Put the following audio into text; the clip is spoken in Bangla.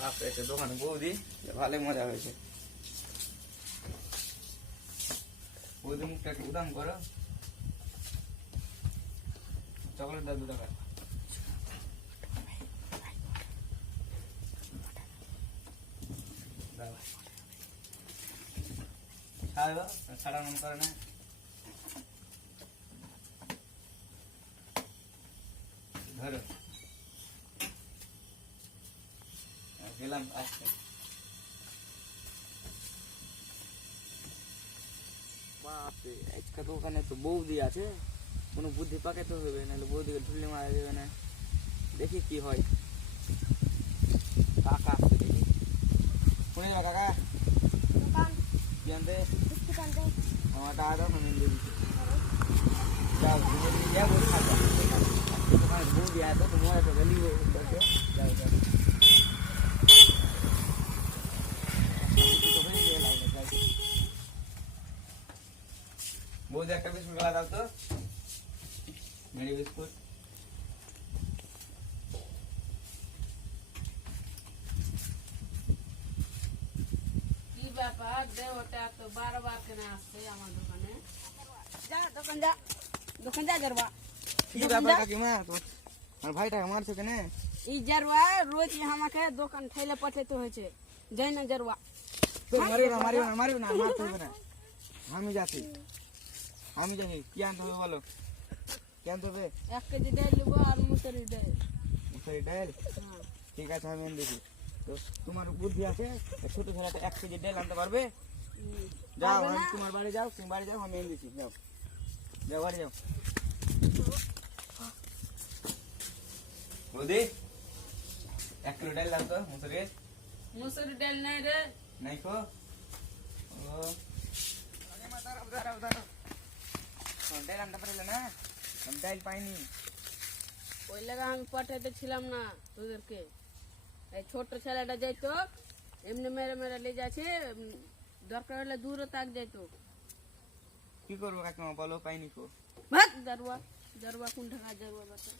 বাপ দোকানে বৌদি ভালোই মজা হয়েছে। বৌদি মুখটা একটু উদাম করো। চকলেট দাও দু টাকা দাও। ছাড়ানো করে না। ধরো। গেলাম আচ্ছা বাপরে আজকে তো ওখানে তো বৌদি আছে কোনো বুদ্ধি পাকাতে হবে নাহলে বৌদিকে ঢুলে মারা যাবে না দেখি কি হয় কাকা আসছে দেখি শুনে যাও কাকা কি আনতে আমার টাকা দাও আমি দিয়ে দিচ্ছি যাও ঘুরে দিয়ে যাও বসে থাকো আজকে তোমার বৌদি আছে তোমার একটা গলি যাও যাও বৌদি একটা বিস্কুট গলা দাও তো মেরি বিস্কুট কি ব্যাপার দেহটা তো বারবার কেন আসছে আমার দোকানে যা দোকান যা দোকান যা জরবা কি ব্যাপার কাকিমা তো আমার ভাইটাকে মারছো কেন এই জরবা রোজ আমাকে দোকান ঠেলে পাঠাতে হয়েছে যাই না জরবা তো মারিও না মারিও না মারিও না মারতে হবে না আমি যাচ্ছি আমি জানি কি আনতে হবে বলো? কি আনতে হবে? এক কেজি ডাল নেব আর মুসুরি ডাল। মুসারি ডাল? হ্যাঁ। ঠিক আছে আমি এনে দিচ্ছি। তো তোমার বুদ্ধি আছে ছোট ছেলেটা এক কেজি ডাল আনতে পারবে? যাও আমি তোমার বাড়ি যাও তুমি বাড়ি যাও আমি এনে দিচ্ছি যাও। যাও বাড়ি যাও। বৌদি এক কিলো ডাল দাও তো মুসুরি মুসুরি ডাল নাই রে। নাই খো ডাল আনতে পারলে না? আমি ডাইল পাইনি। ওই লাগা আমি পাঠাইতে ছিলাম না তোদেরকে। এই ছোট ছেলেটা যাইতো এমনি মেরে মেরে লে যাচ্ছে দরকার হলে দূরে তাক যাইতো। কি করব কাকিমা বলো পাইনি কো। জরবা জরবা কোন ঢাকা জরবা বাতা